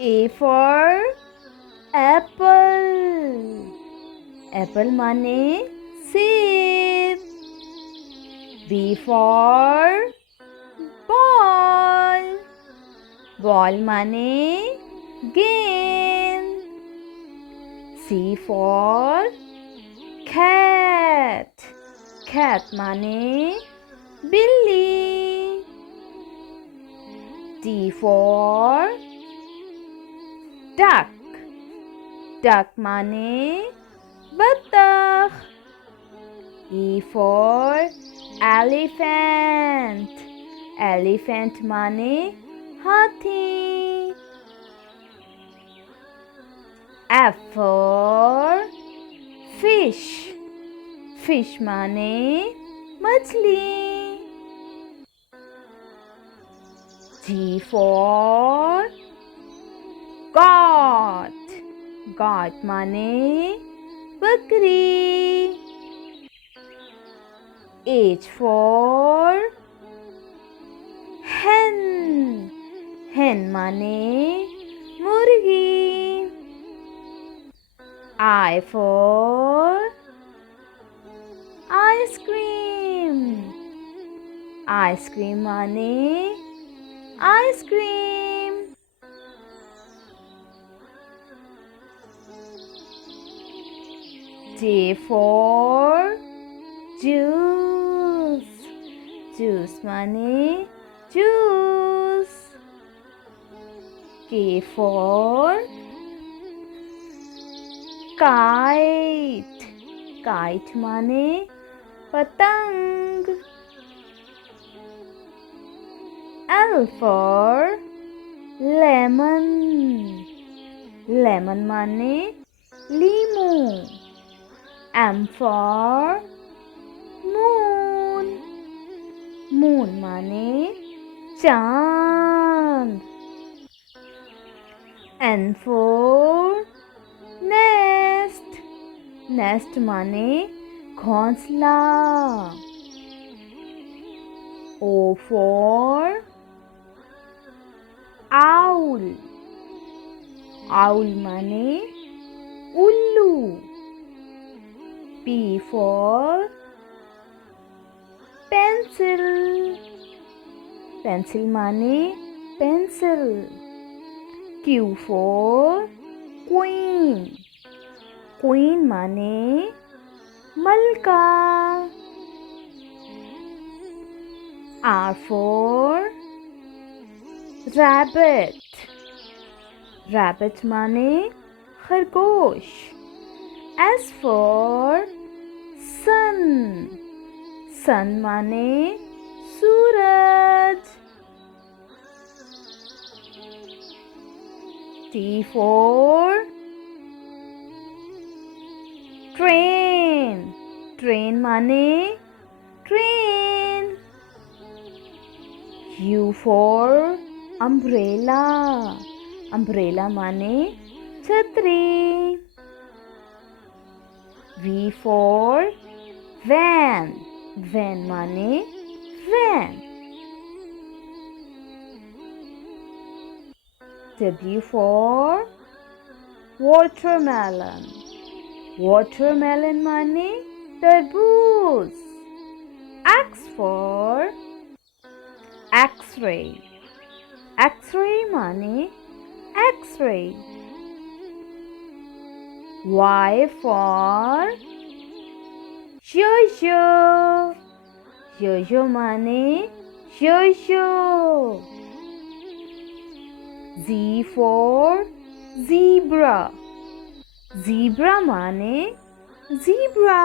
A for apple. Apple মানে সেব. B for ball. Ball মানে গেন্দ. C for cat. Cat মানে বিল্লি. D for duck. Duck মানে বাতখ. E for elephant. Elephant মানে হাতি. F for fish. Fish মানে মাছলি. G for goat. Goat মানে বকরি. H for hen. Hen মানে মুরগি. I for ice cream. Ice cream মানে ice cream. J for juice. Juice মানে juice. K for kite. Kite মানে পতঙ্গ. L for lemon. Lemon মানে লিমু. M for moon. Moon মানে চাঁদ. N for nest. Nest মানে ঘোঁসলা. O for owl. Owl মানে Ullu. P for pencil. Pencil মানে pencil. Q for queen. Queen মানে Malka. R for rabbit. Rabbit মানে খরগোশ. S for sun. Sun মানে सूरज. T for train. Train মানে train. U for umbrella. Umbrella মানে छतरी. V for van. Van মানে van. W for watermelon. Watermelon মানে তরমুজ. X for X-ray. X-ray মানে X-ray. Y for yo-yo. Yo-yo মানে yo-yo. Z for zebra. Zebra মানে zebra.